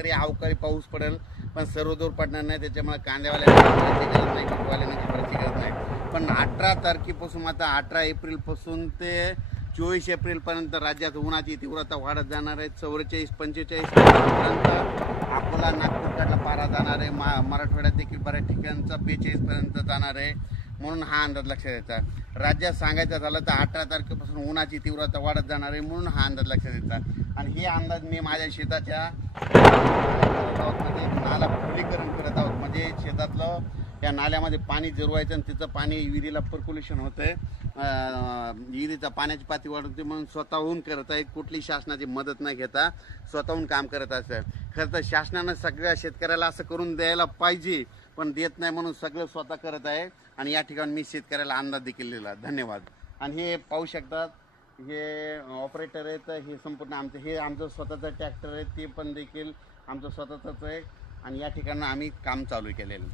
तरी अवकाळी पाऊस पडेल, पण सर्वदूर पडणार नाही. त्याच्यामुळे कांद्यावाल्याला घाबरायची गरज नाही, गहूवाल्यांना घाबरायची गरज नाही. पण 18 तारखेपासून आता 18 एप्रिलपासून ते 24 एप्रिलपर्यंत राज्यात उन्हाची तीव्रता वाढत जाणार आहे. 44-45 पर्यंत अकोला नागपूरकडला पारा जाणार आहे. मराठवाड्यात देखील बऱ्याच ठिकाणचा 42 पर्यंत जाणार आहे. म्हणून हा अंदाज लक्षात येता. राज्यात सांगायचं झालं तर 18 तारखेपासून उन्हाची तीव्रता वाढत जाणार आहे, म्हणून हा अंदाज लक्षात येतात. आणि हे अंदाज मी माझ्या शेताच्या नाला खुलीकरण करत आहोत. म्हणजे शेतातलं या नाल्यामध्ये पाणी जिरवायचं आणि तिचं पाणी विहिरीला पर्क्युलेशन होतंय, विहिरीचा पाण्याची पातळी वाढवते. म्हणून स्वतःहून करत आहे, कुठली शासनाची मदत न घेता स्वतःहून काम करत असतं. खरं तर शासनानं सगळ्या शेतकऱ्याला असं करून द्यायला पाहिजे, पण देत नाही, म्हणून सगळं स्वतः करत आहे. आणि या ठिकाणी मी शेतकऱ्याला अंदाज देखील दिला. धन्यवाद. आणि हे पाहू शकतात, हे ऑपरेटर आहेत, हे संपूर्ण आमचं स्वतःचं ट्रॅक्टर आहे, ते पण देखील आमचं स्वतःच आहे. आणि या ठिकाणी आम्ही काम चालू केलेलं.